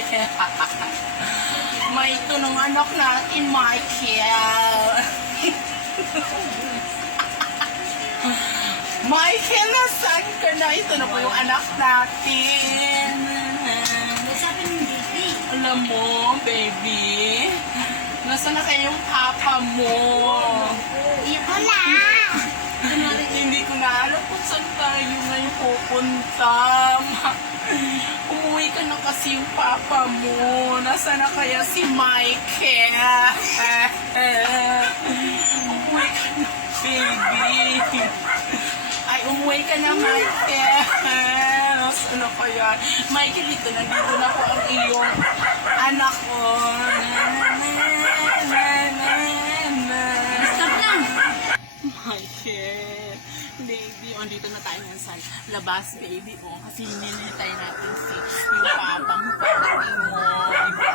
May tunong anak natin, Michael. Michael, nasaan ka na? Ito na po yung anak natin. Sabi ng baby. Alam mo, baby, nasaan na kayong papa mo? Wala. Hindi ko na alam kung saan tayo ngayon pupunta. Yung papa mo. Nasaan na kaya si Michael? Umuwi ka na, baby. Ay, umuwi ka na, Michael. Nasaan na kaya? Michael, dito na dito na po ang iyong anak ko. Sa labas, baby, oh, kasi hinihintay natin si yung papang padating mo, diba?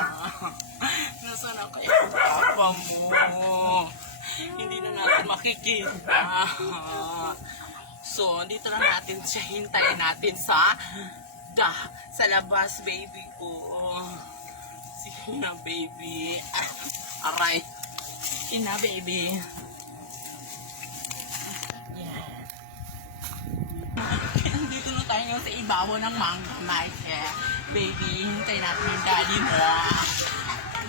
Nasaan na kaya yung papa mo? Hindi na natin makikita. So, dito lang natin siya hintayin natin sa da, sa labas, baby ko. Sige na, baby. Aray. Sige na, baby. Dito na ibaho ng night eh. Baby, hintay natin yung daddy mo.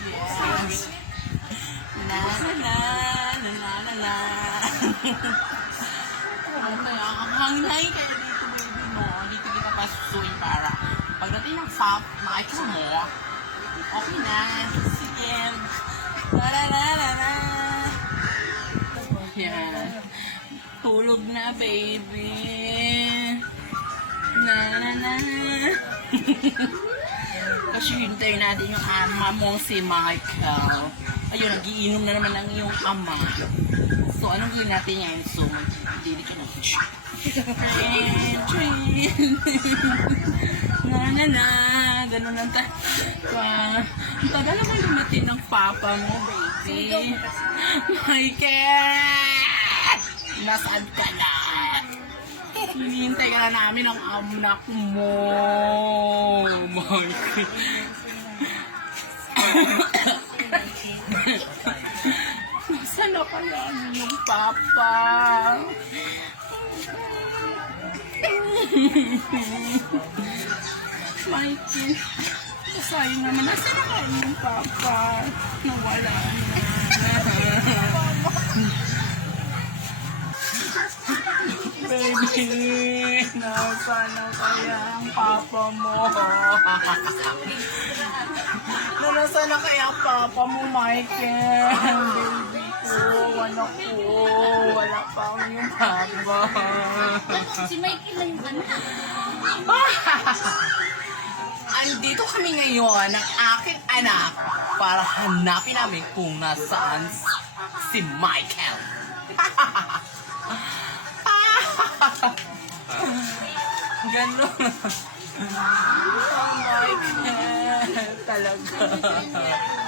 Yes. Na na na na na na na. Ano kaya? Ang hangin kaya dito baby mo. Dito kita pasusuin para pagdating ng sap, makikita mo. Okay na. Sige. La la la la la. Yan. Tulog na, baby. Na, na, na. Kasi hintayin natin yung ama mo si Michael. Ayun, nagiinom na naman ang iyong ama. So, anong gawin natin yan? So, hindi ka na. na na na. Ganun lang ta. Pa. Ang tagal naman dumating ng papa mo, baby. Michael! Nasaan ka na? Hinihintay ka na namin ang anak mo. Michael. Nasaan na kaya yung papa? Michael, sayang naman. Nasaan na kaya yung papa? Nawala na. Baby, nasaan na kaya ang papa mo? na nasaan na kaya papa mo, Michael? Baby ko, anak ko, wala pa ang iyong papa. Si Mikey lang yung anak. Andito kami ngayon ng aking anak para hanapin namin kung nasaan si Michael. Ganon. Michael, talaga.